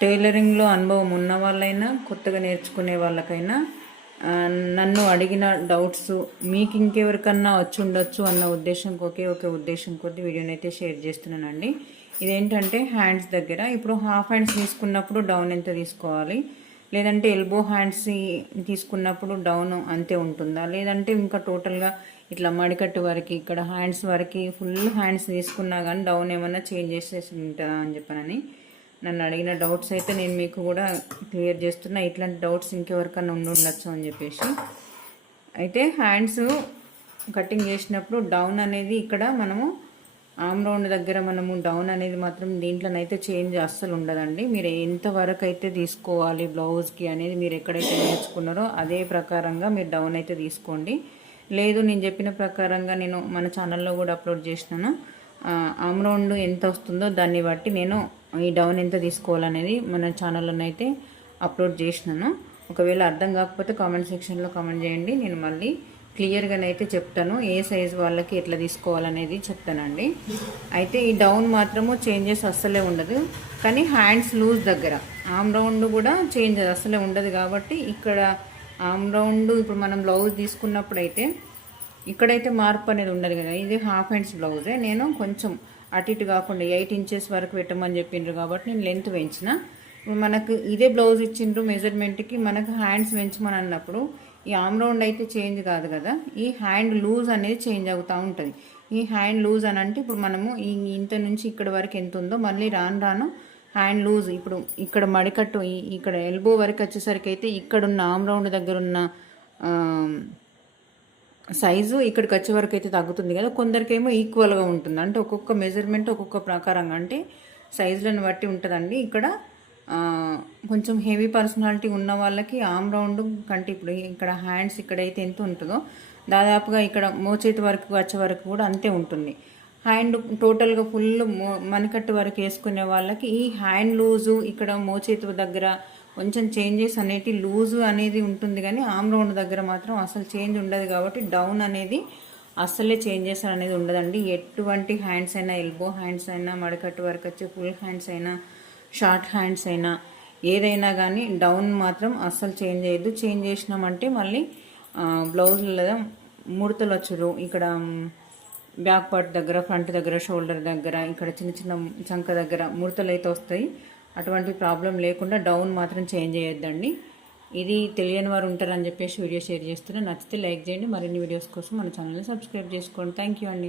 టైలరింగ్లో అనుభవం ఉన్న వాళ్ళైనా కొత్తగా నేర్చుకునే వాళ్ళకైనా నన్ను అడిగిన డౌట్స్ మీకు ఇంకెవరికన్నా వచ్చి ఉండొచ్చు అన్న ఉద్దేశం ఒకే ఒకే ఉద్దేశం కొద్ది వీడియోని అయితే షేర్ చేస్తున్నానండి. ఇదేంటంటే హ్యాండ్స్ దగ్గర ఇప్పుడు హాఫ్ హ్యాండ్స్ తీసుకున్నప్పుడు డౌన్ ఎంత తీసుకోవాలి? లేదంటే ఎల్బో హ్యాండ్స్ తీసుకున్నప్పుడు డౌన్ అంతే ఉంటుందా? లేదంటే ఇంకా టోటల్గా ఇట్లా మడికట్టు వరకు ఇక్కడ హ్యాండ్స్ వరకు ఫుల్ హ్యాండ్స్ తీసుకున్నా కానీ డౌన్ ఏమన్నా చేంజ్ చేసేసి ఉంటుందా అని చెప్పనని నన్ను అడిగిన డౌట్స్ అయితే నేను మీకు కూడా క్లియర్ చేస్తున్నా. ఇట్లాంటి డౌట్స్ ఇంకెవరికన్నా ఉండి ఉండొచ్చు అని చెప్పేసి. అయితే హ్యాండ్స్ కటింగ్ చేసినప్పుడు డౌన్ అనేది ఇక్కడ మనము ఆమ్ రౌండ్ దగ్గర మనము డౌన్ అనేది మాత్రం దీంట్లోనైతే చేంజ్ అస్సలు ఉండదండి. మీరు ఎంతవరకు అయితే తీసుకోవాలి బ్లౌజ్కి అనేది మీరు ఎక్కడైతే నేర్చుకున్నారో అదే ప్రకారంగా మీరు డౌన్ అయితే తీసుకోండి. లేదు నేను చెప్పిన ప్రకారంగా నేను మన ఛానల్లో కూడా అప్లోడ్ చేసినాను. ఆమ్ రౌండ్ ఎంత వస్తుందో దాన్ని బట్టి నేను ఈ డౌన్ ఎంత తీసుకోవాలనేది మన ఛానల్లోనైతే అప్లోడ్ చేసినాను. ఒకవేళ అర్థం కాకపోతే కామెంట్ సెక్షన్లో కామెంట్ చేయండి. నేను మళ్ళీ క్లియర్గానైతే చెప్తాను. ఏ సైజ్ వాళ్ళకి ఎట్లా తీసుకోవాలనేది చెప్తానండి. అయితే ఈ డౌన్ మాత్రము చేంజెస్ అస్సలే ఉండదు. కానీ హ్యాండ్స్ లూజ్ దగ్గర. ఆమ్ రౌండ్ కూడా చేంజ్ అస్సలే ఉండదు కాబట్టి ఇక్కడ ఆమ్ రౌండ్ ఇప్పుడు మనం బ్లౌజ్ తీసుకున్నప్పుడు అయితే ఇక్కడైతే మార్పు అనేది ఉండదు కదా. ఇది హాఫ్ హ్యాండ్స్ బ్లౌజే. నేను కొంచెం అటు ఇటు కాకుండా ఎయిట్ ఇంచెస్ వరకు పెట్టమని చెప్పిండ్రు కాబట్టి నేను లెంత్ పెంచిన. ఇప్పుడు మనకు ఇదే బ్లౌజ్ ఇచ్చిండ్రు మెజర్మెంట్కి మనకు హ్యాండ్స్ పెంచమని అన్నప్పుడు ఈ ఆమ్ రౌండ్ అయితే చేంజ్ కాదు కదా. ఈ హ్యాండ్ లూజ్ అనేది చేంజ్ అవుతూ ఉంటుంది. ఈ హ్యాండ్ లూజ్ అని అంటే ఇప్పుడు మనము ఈ ఇంత నుంచి ఇక్కడ వరకు ఎంత ఉందో మళ్ళీ రాను రాను హ్యాండ్ లూజ్. ఇప్పుడు ఇక్కడ మడికట్టు ఈ- ఇక్కడ ఎల్బో వరకు వచ్చేసరికి అయితే ఇక్కడున్న ఆమ్ రౌండ్ దగ్గర ఉన్న సైజు ఇక్కడికి వచ్చే వరకు అయితే తగ్గుతుంది కదా. కొందరికేమో ఈక్వల్గా ఉంటుంది. అంటే ఒక్కొక్క మెజర్మెంట్ ఒక్కొక్క ప్రకారంగా. అంటే సైజులను బట్టి ఉంటుందండి. ఇక్కడ కొంచెం హెవీ పర్సనాలిటీ ఉన్న వాళ్ళకి ఆమ్ రౌండ్ కంటే ఇప్పుడు ఇక్కడ హ్యాండ్స్ ఇక్కడైతే ఎంత ఉంటుందో దాదాపుగా ఇక్కడ మోచేతి వరకు వచ్చే వరకు కూడా అంతే ఉంటుంది. హ్యాండ్ టోటల్గా ఫుల్ మణికట్టు వరకు వేసుకునే వాళ్ళకి ఈ హ్యాండ్ లూజు ఇక్కడ మోచేతి దగ్గర కొంచెం చేంజెస్ అనేటి లూజు అనేది ఉంటుంది కానీ ఆమ్ రౌండ్ దగ్గర మాత్రం అసలు చేంజ్ ఉండదు కాబట్టి డౌన్ అనేది అస్సలే చేంజెస్ అనేది ఉండదండి. ఎటువంటి హ్యాండ్స్ అయినా ఎల్బో హ్యాండ్స్ అయినా మడకట్టు వరకు వచ్చే ఫుల్ హ్యాండ్స్ అయినా షార్ట్ హ్యాండ్స్ అయినా ఏదైనా కానీ డౌన్ మాత్రం అస్సలు చేంజ్ చేయదు చేంజ్ చేసినామంటే మళ్ళీ బ్లౌజ్లలో ముడతలు వచ్చుడు ఇక్కడ బ్యాక్ పార్ట్ దగ్గర ఫ్రంట్ దగ్గర షోల్డర్ దగ్గర ఇక్కడ చిన్న చిన్న చంక దగ్గర ముడతలు అయితే వస్తాయి. అటువంటి ప్రాబ్లం లేకుండా డౌన్ మాత్రం చేంజ్ చేయొద్దండి. ఇది తెలియని వారు ఉంటారని చెప్పేసి వీడియో షేర్ చేస్తున్నా. నచ్చితే లైక్ చేయండి. మరిన్ని వీడియోస్ కోసం మన ఛానల్ని సబ్స్క్రైబ్ చేసుకోండి. థ్యాంక్ యూ అండి.